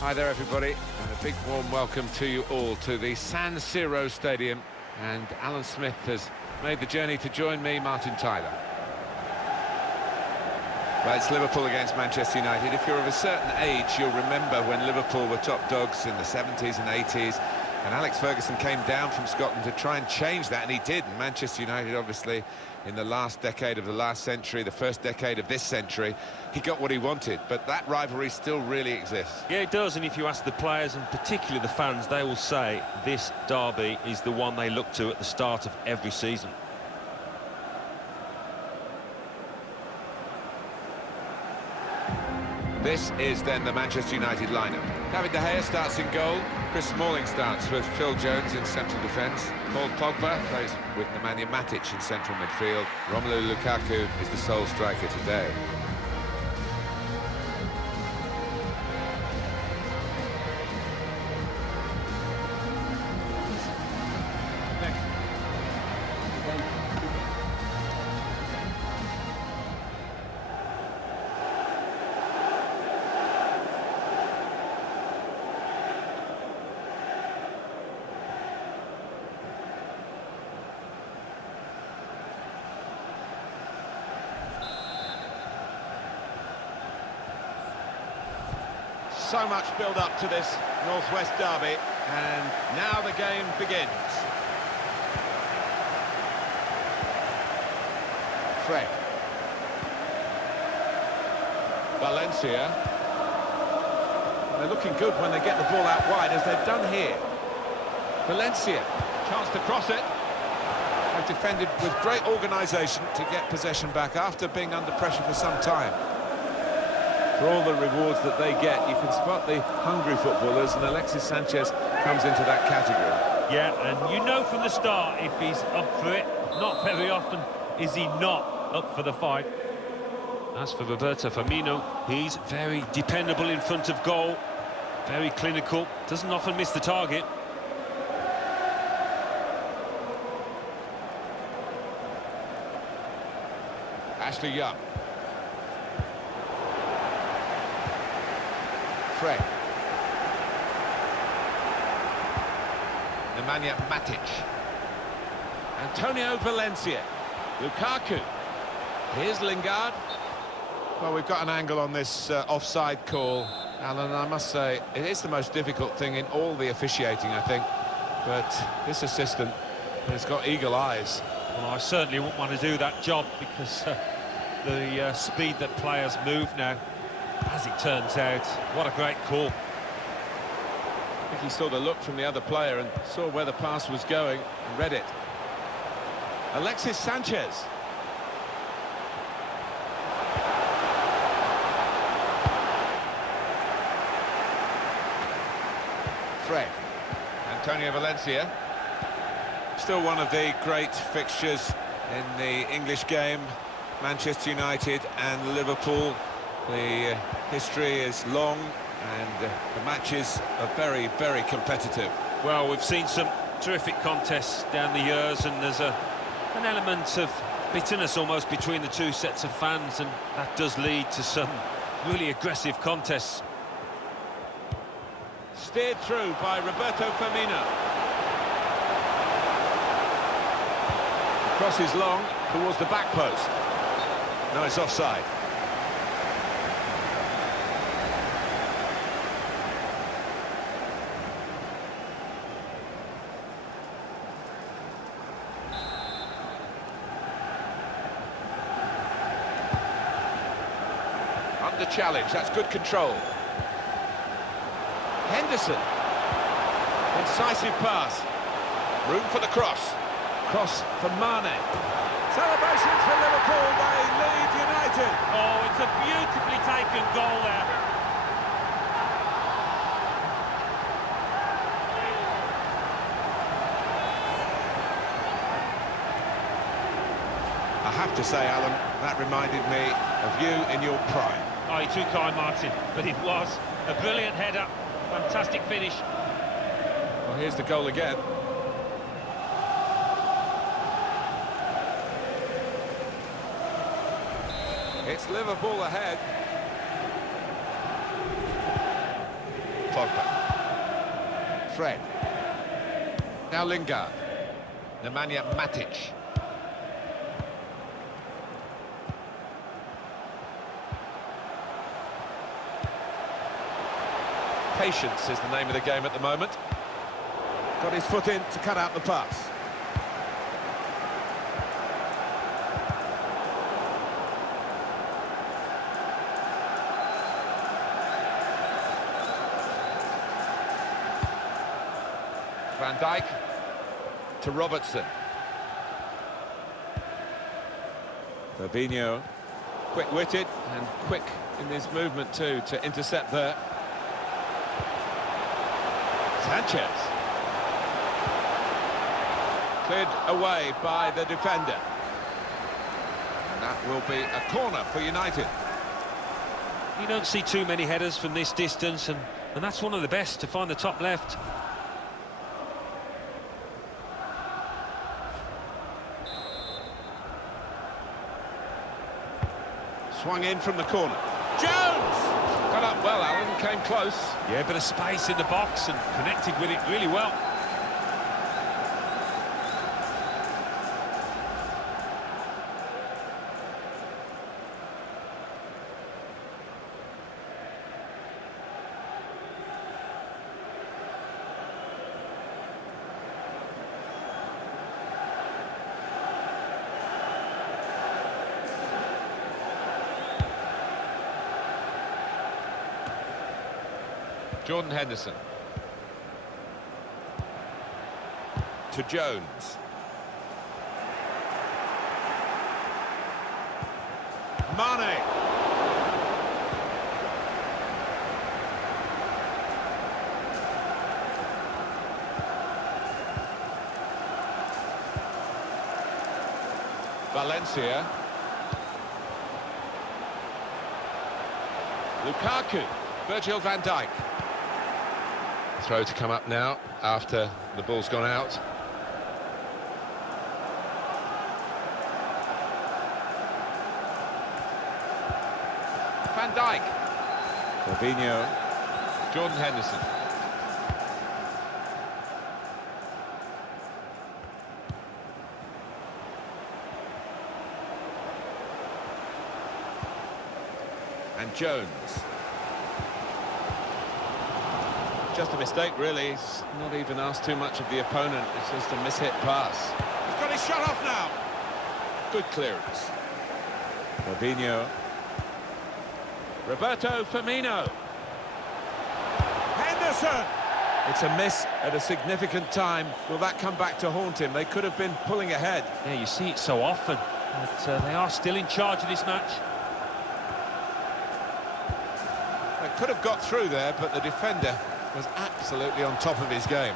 Hi there everybody, and a big warm welcome to you all to the San Siro Stadium, and Alan Smith has made the journey to join me, Martin Tyler. Well, it's Liverpool against Manchester United. If you're of a certain age, you'll remember when Liverpool were top dogs in the 70s and 80s, and Alex Ferguson came down from Scotland to try and change that, and he did. And Manchester United, obviously, in the last decade of the last century, the first decade of this century, he got what he wanted, but that rivalry still really exists. Yeah, it does, and if you ask the players, and particularly the fans, they will say this derby is the one they look to at the start of every season. This is then the Manchester United lineup. David De Gea starts in goal. Chris Smalling starts with Phil Jones in central defence. Paul Pogba plays with Nemanja Matic in central midfield. Romelu Lukaku is the sole striker today. So much build-up to this Northwest derby, and now the game begins. Fred. Valencia. They're looking good when they get the ball out wide, as they've done here. Valencia, chance to cross it. They've defended with great organisation to get possession back after being under pressure for some time. For all the rewards that they get, you can spot the hungry footballers, and Alexis Sanchez comes into that category. Yeah, and you know from the start if he's up for it. Not very often is he not up for the fight. As for Roberto Firmino, he's very dependable in front of goal, very clinical, doesn't often miss the target. Ashley Young. Fred. Nemanja Matic. Antonio Valencia. Lukaku. Here's Lingard. Well, we've got an angle on this offside call, Alan. I must say, it is the most difficult thing in all the officiating, I think. But this assistant has got eagle eyes. Well, I certainly wouldn't want to do that job, because the speed that players move now, as it turns out, what a great call. I think he saw the look from the other player and saw where the pass was going and read it. Alexis Sanchez. Fred. Antonio Valencia. Still one of the great fixtures in the English game. Manchester United and Liverpool. The history is long, and the matches are very, very competitive. Well, we've seen some terrific contests down the years, and there's an element of bitterness almost between the two sets of fans, and that does lead to some really aggressive contests. Steered through by Roberto Firmino. The cross is long towards the back post. No, it's offside. Under challenge, that's good control. Henderson. Incisive pass. Room for the cross. Cross for Mane. Celebrations for Liverpool, they lead United. Oh, it's a beautifully taken goal there. I have to say, Alan, that reminded me of you in your prime. Oh, you're too kind, Martin, but it was a brilliant header, fantastic finish. Well, here's the goal again. It's Liverpool ahead. Pogba. Fred. Now Lingard. Nemanja Matic. Patience is the name of the game at the moment. Got his foot in to cut out the pass. Van Dijk to Robertson. Fabinho, quick-witted and quick in his movement too to intercept there. Sanchez. Cleared away by the defender. And that will be a corner for United. You don't see too many headers from this distance, and that's one of the best, to find the top left. Swung in from the corner. Jones! Got up well, Alan, came close. Yeah, a bit of space in the box and connected with it really well. Jordan Henderson. To Jones. Mane. Valencia. Lukaku. Virgil van Dijk. Throw to come up now after the ball's gone out. Van Dijk. Fabinho. Jordan Henderson. And Jones. Just a mistake, really. He's not even asked too much of the opponent. It's just a mishit pass. He's got his shot off now. Good clearance. Fabinho. Roberto Firmino. Henderson! It's a miss at a significant time. Will that come back to haunt him? They could have been pulling ahead. Yeah, you see it so often, but they are still in charge of this match. They could have got through there, but the defender was absolutely on top of his game.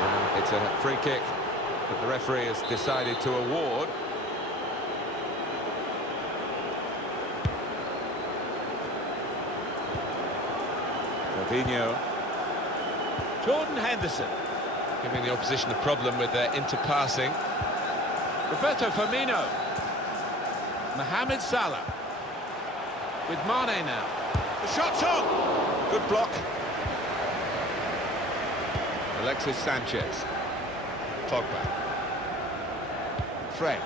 And it's a free kick that the referee has decided to award. Fabinho. Jordan Henderson. Giving the opposition a problem with their interpassing. Roberto Firmino. Mohamed Salah. With Mane now. The shot's on! Good block. Alexis Sanchez. Pogba. Fred.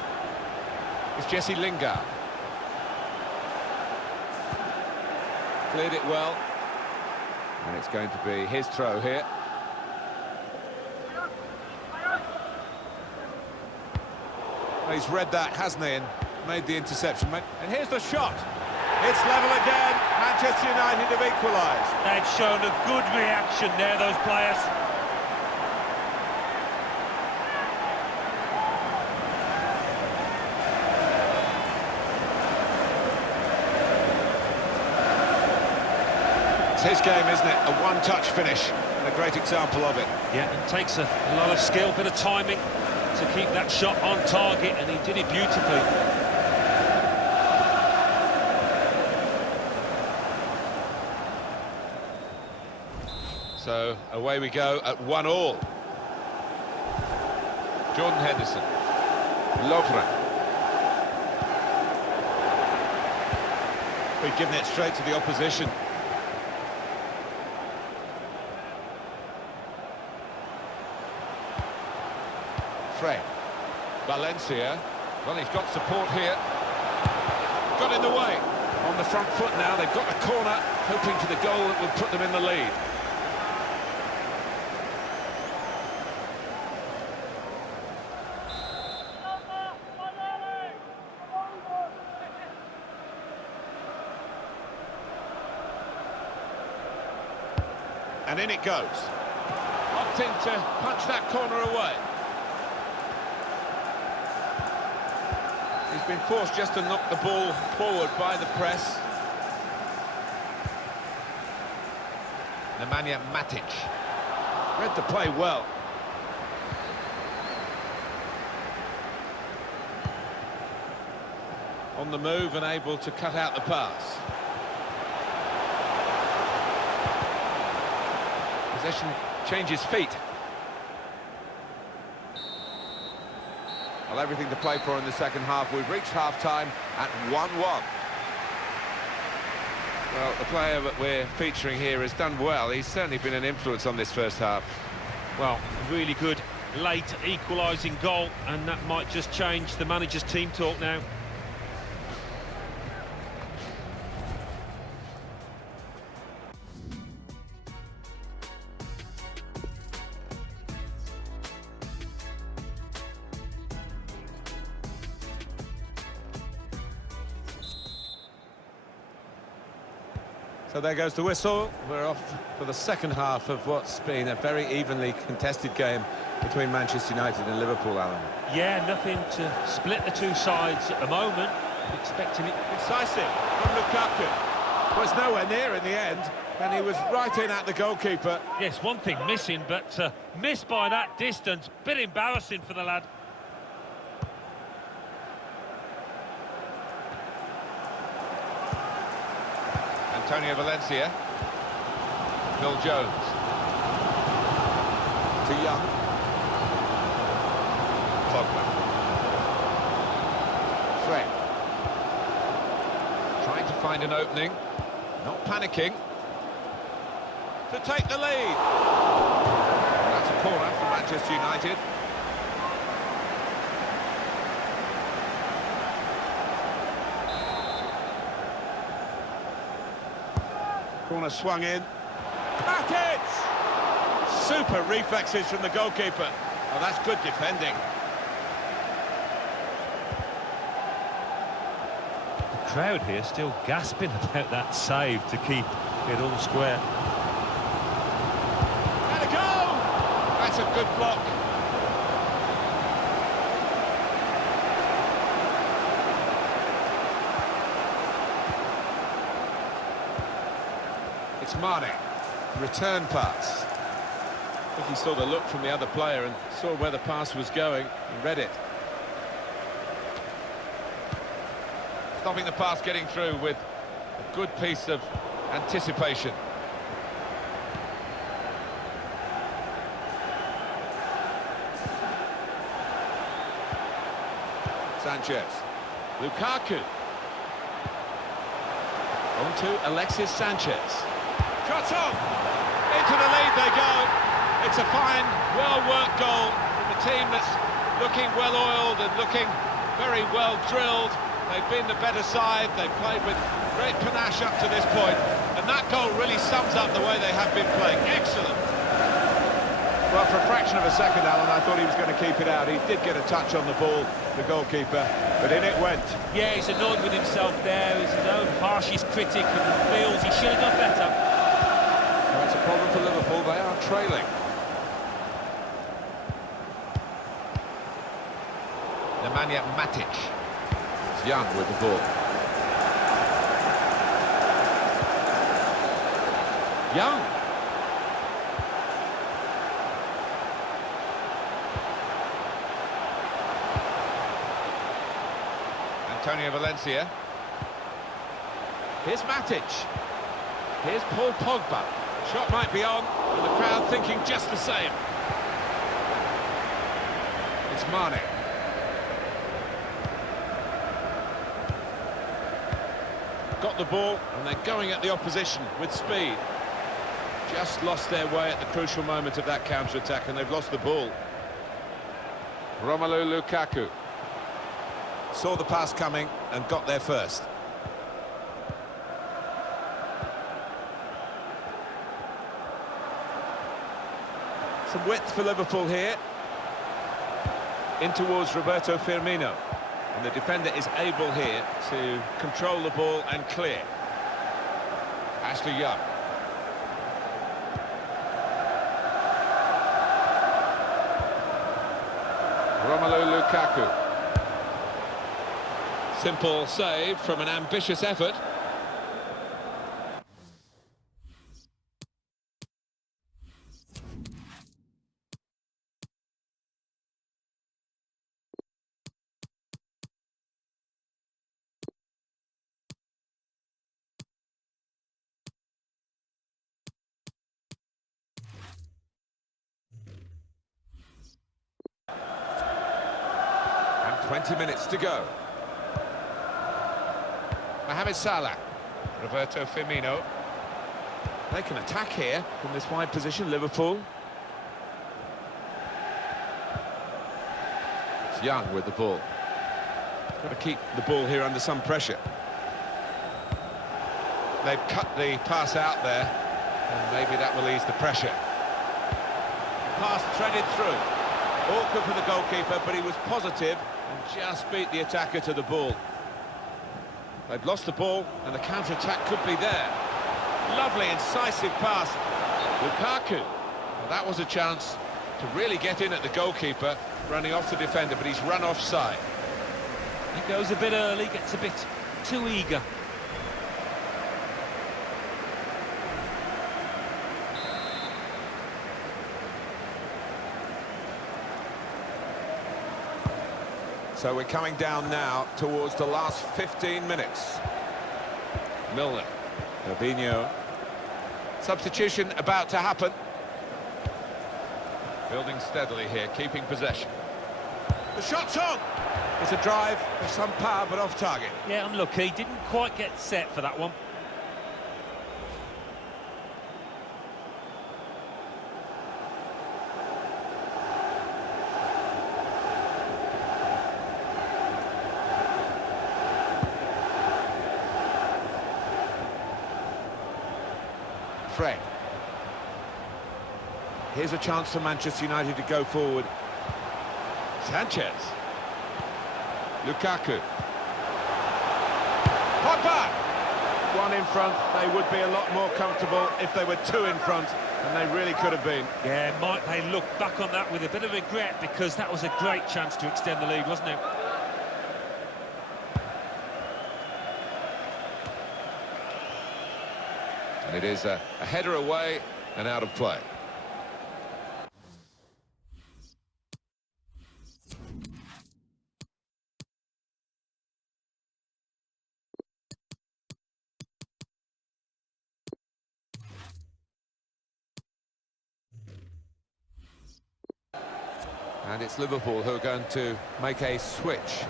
It's Jesse Lingard. Cleared it well. And it's going to be his throw here. He's read that, hasn't he, and made the interception. And here's the shot. It's level again. Manchester United have equalised. They've shown a good reaction there, those players. It's his game, isn't it? A one-touch finish, and a great example of it. Yeah, it takes a lot of skill, bit of timing to keep that shot on target, and he did it beautifully. So away we go at 1-1. Jordan Henderson. Lovren. We've given it straight to the opposition. Fred. Valencia. Well, he's got support here. Got in the way. On the front foot now, they've got the corner, hoping for the goal that would put them in the lead. And in it goes. Opting to punch that corner away. He's been forced just to knock the ball forward by the press. Nemanja Matic. Read the play well. On the move and able to cut out the pass. Possession changes feet. Well, everything to play for in the second half. We've reached half-time at 1-1. Well, the player that we're featuring here has done well. He's certainly been an influence on this first half. Well, really good late equalising goal, and that might just change the manager's team talk now. So there goes the whistle. We're off for the second half of what's been a very evenly contested game between Manchester United and Liverpool, Alan. Yeah, nothing to split the two sides at the moment. I'm expecting it. Incisive from Lukaku. Was nowhere near in the end, and he was right in at the goalkeeper. Yes, one thing missing, but missed by that distance. Bit embarrassing for the lad. Antonio Valencia. Phil Jones. To Young. Pogba. Fred. Trying to find an opening. Not panicking. To take the lead. That's a corner for Manchester United. Corner swung in. Matic! Super reflexes from the goalkeeper. Oh, that's good defending. The crowd here still gasping about that save to keep it all square. And a goal! That's a good block. It's Mane. Return pass. I think he saw the look from the other player and saw where the pass was going and read it. Stopping the pass getting through with a good piece of anticipation. Sanchez. Lukaku. On to Alexis Sanchez. Shot on! Into the lead they go. It's a fine, well-worked goal from a team that's looking well-oiled and looking very well-drilled. They've been the better side. They've played with great panache up to this point. And that goal really sums up the way they have been playing. Excellent. Well, for a fraction of a second, Alan, I thought he was going to keep it out. He did get a touch on the ball, the goalkeeper, but in it went. Yeah, he's annoyed with himself there. He's his own harshest critic and feels he should have done better. Well, it's a problem for Liverpool. They are trailing. Nemanja Matic. It's Young with the ball. Young. Antonio Valencia. Here's Matic. Here's Paul Pogba. Shot might be on, and the crowd thinking just the same. It's Mane. They've got the ball and they're going at the opposition with speed. Just lost their way at the crucial moment of that counter-attack, and they've lost the ball. Romelu Lukaku. Saw the pass coming and got there first. Some width for Liverpool here. In towards Roberto Firmino. And the defender is able here to control the ball and clear. Ashley Young. Romelu Lukaku. Simple save from an ambitious effort. And 20 minutes to go. Mohamed Salah. Roberto Firmino. They can attack here from this wide position, Liverpool. It's Young with the ball. Got to keep the ball here under some pressure. They've cut the pass out there, and maybe that will ease the pressure. Pass threaded through. Awkward for the goalkeeper, but he was positive and just beat the attacker to the ball. They've lost the ball, and the counter-attack could be there. Lovely, incisive pass. Lukaku. Well, that was a chance to really get in at the goalkeeper, running off the defender, but he's run offside. He goes a bit early, gets a bit too eager. So we're coming down now towards the last 15 minutes. Milner. Fabinho. Substitution about to happen. Building steadily here, keeping possession. The shot's on! It's a drive of some power, but off target. Yeah, unlucky, didn't quite get set for that one. Fred. Here's a chance for Manchester United to go forward. Sanchez. Lukaku. Pogba! One in front. They would be a lot more comfortable if they were two in front, and they really could have been. Yeah, might they look back on that with a bit of regret, because that was a great chance to extend the lead, wasn't it? And it is a header away and out of play. And it's Liverpool who are going to make a switch.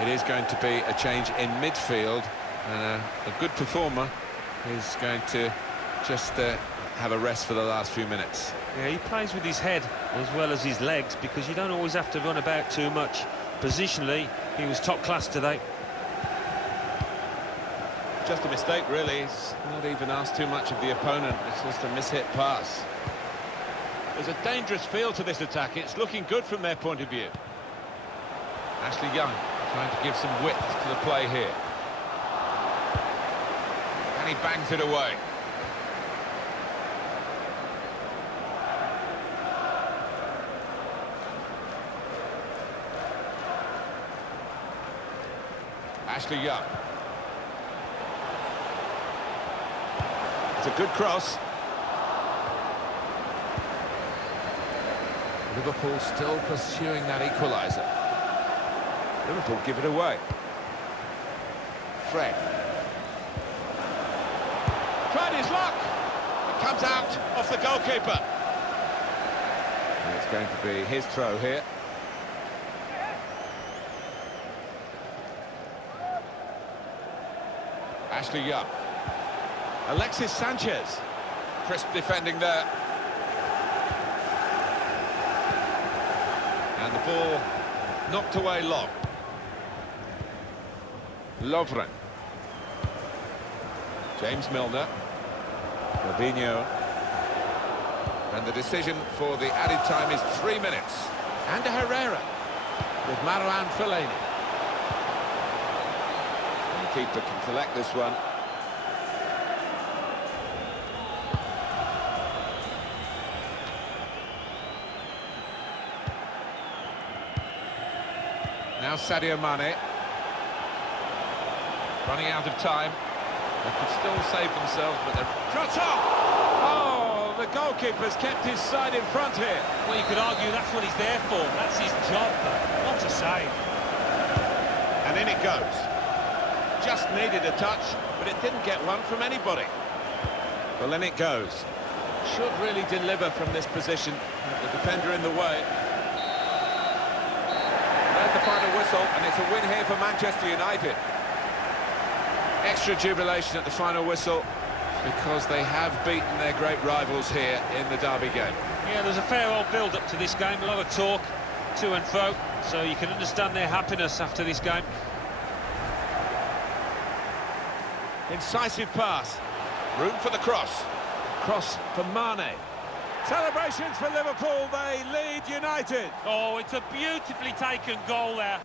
It is going to be a change in midfield, and a good performer is going to just have a rest for the last few minutes. Yeah, he plays with his head as well as his legs, because you don't always have to run about too much. Positionally, he was top class today. Just a mistake, really. He's not even asked too much of the opponent. It's just a mishit pass. There's a dangerous feel to this attack. It's looking good from their point of view. Ashley Young trying to give some width to the play here. And he bangs it away. Ashley Young. It's a good cross. Liverpool still pursuing that equaliser. Liverpool give it away. Fred. Tried his luck. The Comes out off the goalkeeper. And it's going to be his throw here. Ashley Young. Alexis Sanchez. Crisp defending there. And the ball knocked away long. Lovren. James Milner. Fabinho. And the decision for the added time is 3 minutes. Ander Herrera with Marouane Fellaini. The keeper can collect this one. Now Sadio Mane. Running out of time. They could still save themselves, but they're... Shot off! Oh, the goalkeeper's kept his side in front here. Well, you could argue that's what he's there for. That's his job, though. Not to save. And in it goes. Just needed a touch, but it didn't get one from anybody. Well, in it goes. Should really deliver from this position. The defender in the way. There's the final whistle, and it's a win here for Manchester United. Extra jubilation at the final whistle because they have beaten their great rivals here in the derby game. Yeah, there's a fair old build-up to this game, a lot of talk, to and fro, so you can understand their happiness after this game. Incisive pass. Room for the cross. Cross for Mane. Celebrations for Liverpool, they lead United. Oh, it's a beautifully taken goal there.